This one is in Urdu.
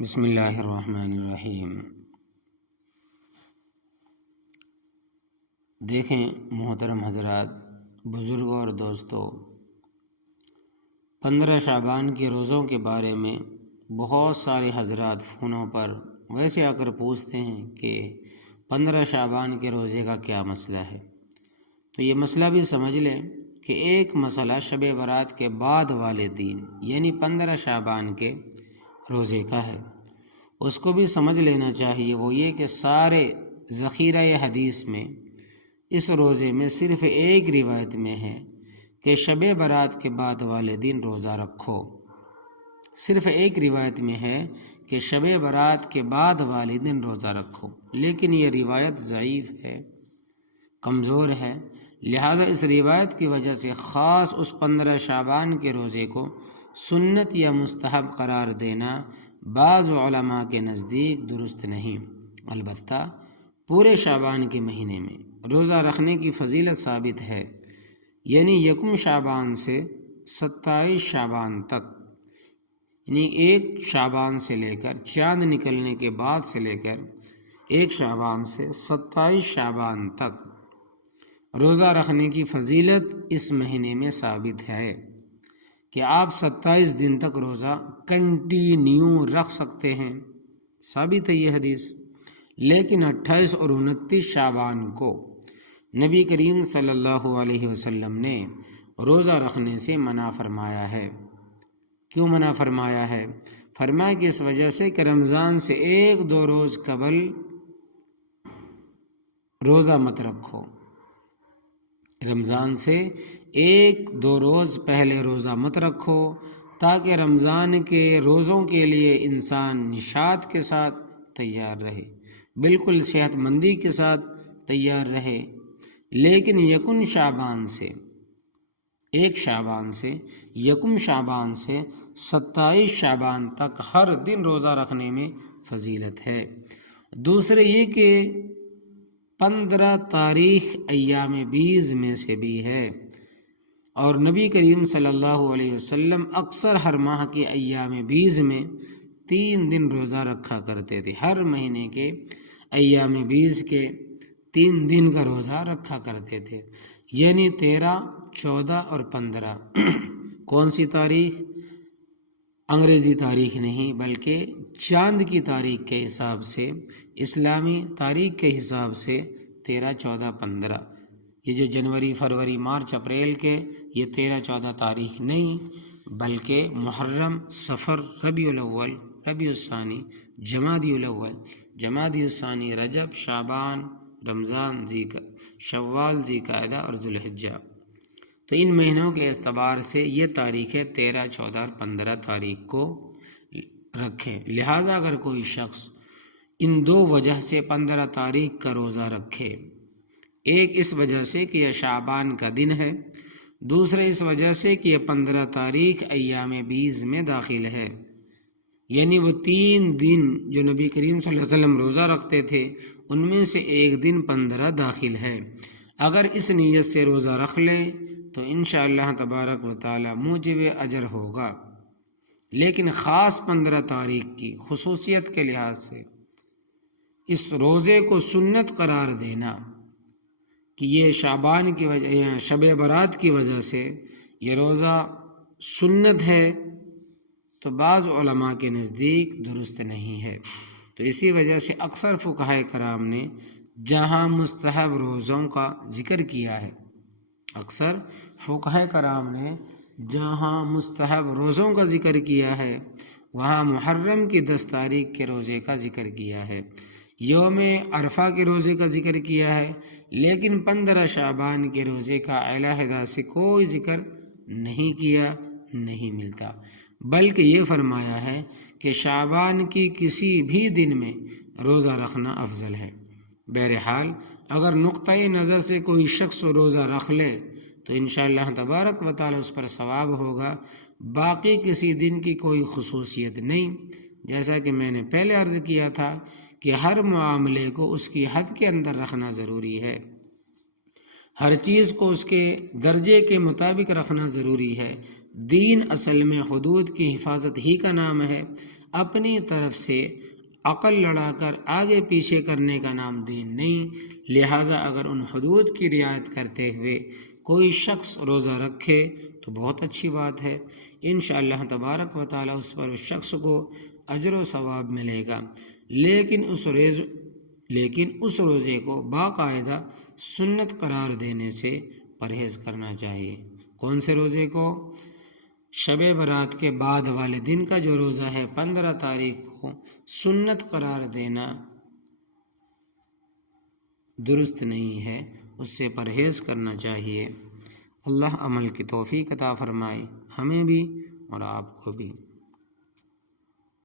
بسم اللہ الرحمن الرحیم۔ دیکھیں محترم حضرات، بزرگوں اور دوستوں، 15 شعبان کے روزوں کے بارے میں بہت سارے حضرات فونوں پر ویسے آ کر پوچھتے ہیں کہ 15 شعبان کے روزے کا کیا مسئلہ ہے۔ تو یہ مسئلہ بھی سمجھ لیں کہ ایک مسئلہ شب برات کے بعد والے دن یعنی 15 شعبان کے روزے کا ہے، اس کو بھی سمجھ لینا چاہیے۔ وہ یہ کہ سارے ذخیرہ حدیث میں اس روزے میں صرف ایک روایت میں ہے کہ شب برات کے بعد والے دن روزہ رکھو، صرف ایک روایت میں ہے کہ شب برات کے بعد والے دن روزہ رکھو، لیکن یہ روایت ضعیف ہے، کمزور ہے، لہذا اس روایت کی وجہ سے خاص اس 15 شعبان کے روزے کو سنت یا مستحب قرار دینا بعض علماء کے نزدیک درست نہیں۔ البتہ پورے شعبان کے مہینے میں روزہ رکھنے کی فضیلت ثابت ہے، یعنی 1 شعبان سے 27 شعبان تک، یعنی 1 شعبان سے لے کر چاند نکلنے کے بعد سے لے کر 1 شعبان سے 27 شعبان تک روزہ رکھنے کی فضیلت اس مہینے میں ثابت ہے کہ آپ 27 دن تک روزہ کنٹینیو رکھ سکتے ہیں، ثابت ہے یہ حدیث۔ لیکن 28 اور 29 شعبان کو نبی کریم صلی اللہ علیہ وسلم نے روزہ رکھنے سے منع فرمایا ہے۔ کیوں منع فرمایا ہے؟ فرمایا کہ اس وجہ سے کہ رمضان سے 1-2 روز قبل روزہ مت رکھو، رمضان سے 1-2 روز پہلے روزہ مت رکھو، تاکہ رمضان کے روزوں کے لیے انسان نشاط کے ساتھ تیار رہے، بالکل صحت مندی کے ساتھ تیار رہے۔ لیکن 1 شعبان سے 1 شعبان سے 27 شعبان تک ہر دن روزہ رکھنے میں فضیلت ہے۔ دوسرے یہ کہ 15 تاریخ ایام بیض میں سے بھی ہے، اور نبی کریم صلی اللہ علیہ وسلم اکثر ہر ماہ کے ایام بیض میں 3 دن روزہ رکھا کرتے تھے، ہر مہینے کے ایام بیض کے 3 دن کا روزہ رکھا کرتے تھے، یعنی 13، 14 اور 15۔ کون سی تاریخ؟ انگریزی تاریخ نہیں، بلکہ چاند کی تاریخ کے حساب سے، اسلامی تاریخ کے حساب سے 13، 14، 15۔ یہ جو جنوری، فروری، مارچ، اپریل کے یہ 13، 14 تاریخ نہیں، بلکہ محرم، صفر، ربیع الاول، ربیع الثانی، جمادی الاول، جمادی الثانی، رجب، شعبان، رمضان، شوال، ذوالقعدہ اور ذوالحجہ۔ تو ان مہینوں کے اعتبار سے یہ تاریخیں 13، 14 اور 15 تاریخ کو رکھیں۔ لہٰذا اگر کوئی شخص ان 2 وجہ سے 15 تاریخ کا روزہ رکھے، ایک اس وجہ سے کہ یہ شعبان کا دن ہے، دوسرے اس وجہ سے کہ یہ 15 تاریخ ایام بیض میں داخل ہے، یعنی وہ 3 دن جو نبی کریم صلی اللہ علیہ وسلم روزہ رکھتے تھے ان میں سے ایک دن 15 داخل ہے۔ اگر اس نیت سے روزہ رکھ لے تو انشاءاللہ تبارک و تعالی موجب اجر ہوگا۔ لیکن خاص 15 تاریخ کی خصوصیت کے لحاظ سے اس روزے کو سنت قرار دینا کہ یہ شعبان کی وجہ، شب برات کی وجہ سے یہ روزہ سنت ہے، تو بعض علماء کے نزدیک درست نہیں ہے۔ تو اسی وجہ سے اکثر فقہائے کرام نے جہاں مستحب روزوں کا ذکر کیا ہے، اکثر فقہائے کرام نے جہاں مستحب روزوں کا ذکر کیا ہے وہاں محرم کی 10 تاریخ کے روزے کا ذکر کیا ہے، یوم عرفہ کے روزے کا ذکر کیا ہے، لیکن 15 شعبان کے روزے کا علیحدہ سے کوئی ذکر نہیں کیا، نہیں ملتا، بلکہ یہ فرمایا ہے کہ شعبان کی کسی بھی دن میں روزہ رکھنا افضل ہے۔ بہرحال اگر نقطۂ نظر سے کوئی شخص روزہ رکھ لے تو انشاءاللہ تبارک و تعالی اس پر ثواب ہوگا، باقی کسی دن کی کوئی خصوصیت نہیں۔ جیسا کہ میں نے پہلے عرض کیا تھا کہ ہر معاملے کو اس کی حد کے اندر رکھنا ضروری ہے، ہر چیز کو اس کے درجے کے مطابق رکھنا ضروری ہے۔ دین اصل میں حدود کی حفاظت ہی کا نام ہے۔ اپنی طرف سے عقل لڑا کر آگے پیچھے کرنے کا نام دین نہیں۔ لہٰذا اگر ان حدود کی رعایت کرتے ہوئے کوئی شخص روزہ رکھے تو بہت اچھی بات ہے، انشاءاللہ تبارک و تعالیٰ اس پر اس شخص کو اجر و ثواب ملے گا۔ لیکن اس روزے کو باقاعدہ سنت قرار دینے سے پرہیز کرنا چاہیے۔ کون سے روزے کو؟ شب برات کے بعد والے دن کا جو روزہ ہے 15 تاریخ کو سنت قرار دینا درست نہیں ہے، اس سے پرہیز کرنا چاہیے۔ اللہ عمل کی توفیق عطا فرمائے، ہمیں بھی اور آپ کو بھی۔